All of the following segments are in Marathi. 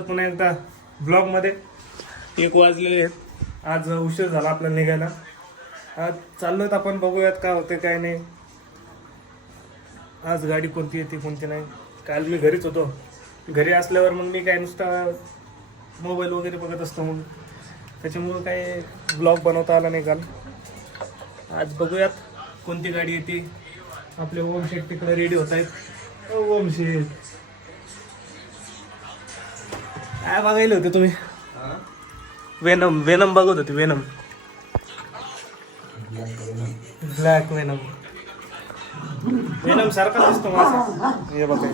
पुन्हा एकदा ब्लॉग मध्ये 1 वाजलेले आहेत. आज उशीर झाला आपल्याला निघायला. आज चाललोत आपण, बघूयात काय होते काय नाही. आज गाडी कोणती येते कोणती नाही. काल मी घरीच होतो. घरी असल्यावर मग मी काय नुसता मोबाईल वगैरे बघत असतो, मग त्याच्यामुळं काय ब्लॉग बनवता आला नाही काल. आज बघूयात कोणती गाडी येते. आपले ओम शेठ तिकडे रेडी होत आहेत. ओम शेठ काय बघायला होते तुम्ही? वेनम वेनम बघत होते. Venom black venom. वेनम सारखा दिसतो माझा. हे बघा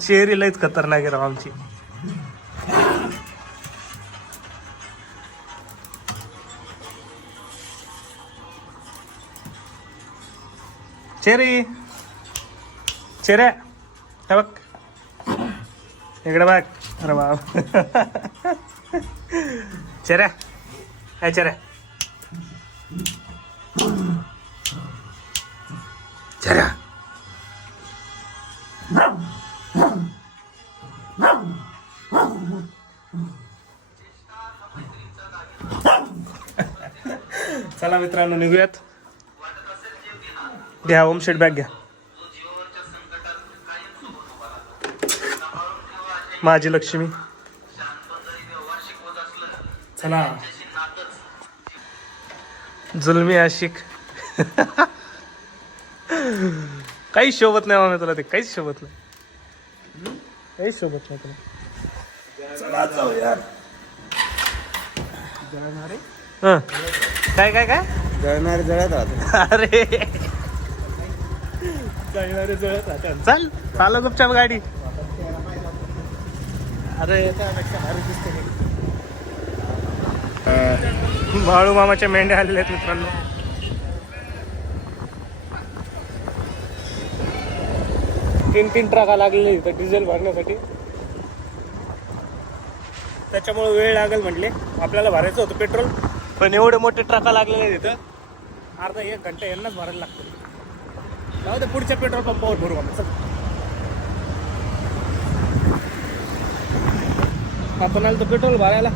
चेरी लयच खतरनाक आहे राव आमची. चेरी चेऱ्या हे बघ इकडे बघ. अरे बाप चेऱ्या काय चेऱ्या चेऱ्या चला मित्रांनो निघूयात. घ्या ओम शेट बॅग घ्या. माझी लक्ष्मी. चला जुलमी आशिक. काहीच शोभत नाही मामा तुला. ते काहीच शोभत नाही. काहीच शोभत नाही तुला. चला जाऊ यार. हं काय काय काय जळणारे जळत राहते. अरे जळणारे जळत राहतात. चल चालू गुपचाप गाडी. अरे बाळू मामाच्या मेंढ्या आलेल्या आहेत मित्रांनो. तीन ट्रका लागलेले इथं डिझेल भरण्यासाठी. त्याच्यामुळे वेळ लागेल म्हटले. आपल्याला भरायचं होतं पेट्रोल, पण एवढे मोठे ट्रका लागलेले आहेत इथं. अर्धा 1 घंटा यांनाच भरायला लागतं. जाऊ दे पुढच्या पेट्रोल पंपावर भरू आपण. चल आपण आलो तर पेट्रोल भरायला.